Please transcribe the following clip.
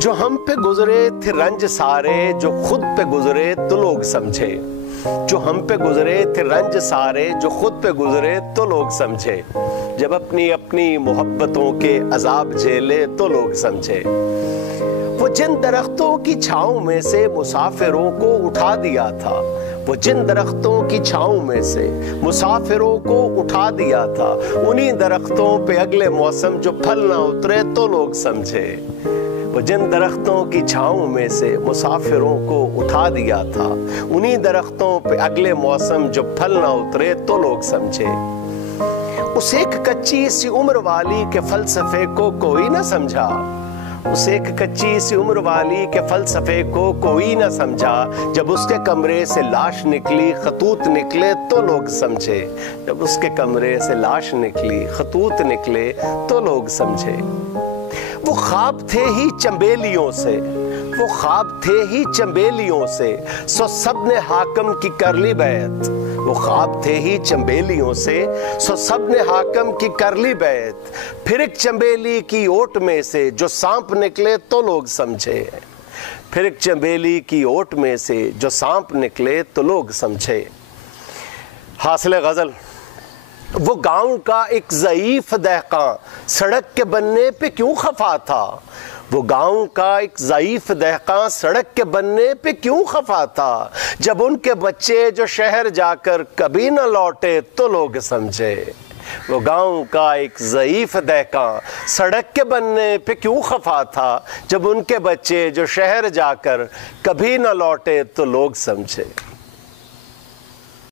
جو ہم پہ گزرے تھے رنج سارے جو خود پہ گزرے تو لوگ سمجھے، جو ہم پہ گزرے تھے رنج سارے جو خود پہ گزرے تو لوگ سمجھے، جب اپنی اپنی محبتوں کے عذاب جھیلے تو لوگ سمجھے۔ وہ جن درختوں کی چھاؤں میں سے مسافروں کو اٹھا دیا تھا، وہ جن درختوں کی چھاؤں میں سے مسافروں کو اٹھا دیا تھا، انہی درختوں پہ اگلے موسم جو پھل نہ اترے تو لوگ سمجھے۔ وہ جن درختوں کی چھاؤں میں سے مسافروں کو اٹھا دیا تھا، انہی درختوں پہ اگلے موسم جو پھل نہ اترے تو لوگ سمجھے۔ اس ایک کچی سی عمر والی کے فلسفے کو کوئی نہ سمجھا، اس ایک کچی سی عمر والی کے فلسفے کو کوئی نہ سمجھا، جب اس کے کمرے سے لاش نکلی خطوط نکلے تو لوگ سمجھے، جب اس کے کمرے سے لاش نکلی خطوط نکلے تو لوگ سمجھے۔ وہ خواب تھے ہی چنبیلیوں سے، وہ خواب تھے ہی چنبیلیوں سے، سو سب نے حاکم کی کر لی بیعت، وہ خواب تھے ہی چنبیلیوں سے، سو سب نے حاکم کی کر لی بیعت، پھر ایک چنبیلی کی اوٹ میں سے جو سانپ نکلے تو لوگ سمجھے، پھر ایک چنبیلی کی اوٹ میں سے جو سانپ نکلے تو لوگ سمجھے۔ حاصل غزل: وہ گاؤں کا ایک ضعیف دہقاں سڑک کے بننے پہ کیوں خفا تھا، وہ گاؤں کا ایک ضعیف دہقاں سڑک کے بننے پہ کیوں خفا تھا، جب ان کے بچے جو شہر جا کر کبھی نہ لوٹے تو لوگ سمجھے۔ وہ گاؤں کا ایک ضعیف دہقاں سڑک کے بننے پہ کیوں خفا تھا، جب ان کے بچے جو شہر جا کر کبھی نہ لوٹے تو لوگ سمجھے۔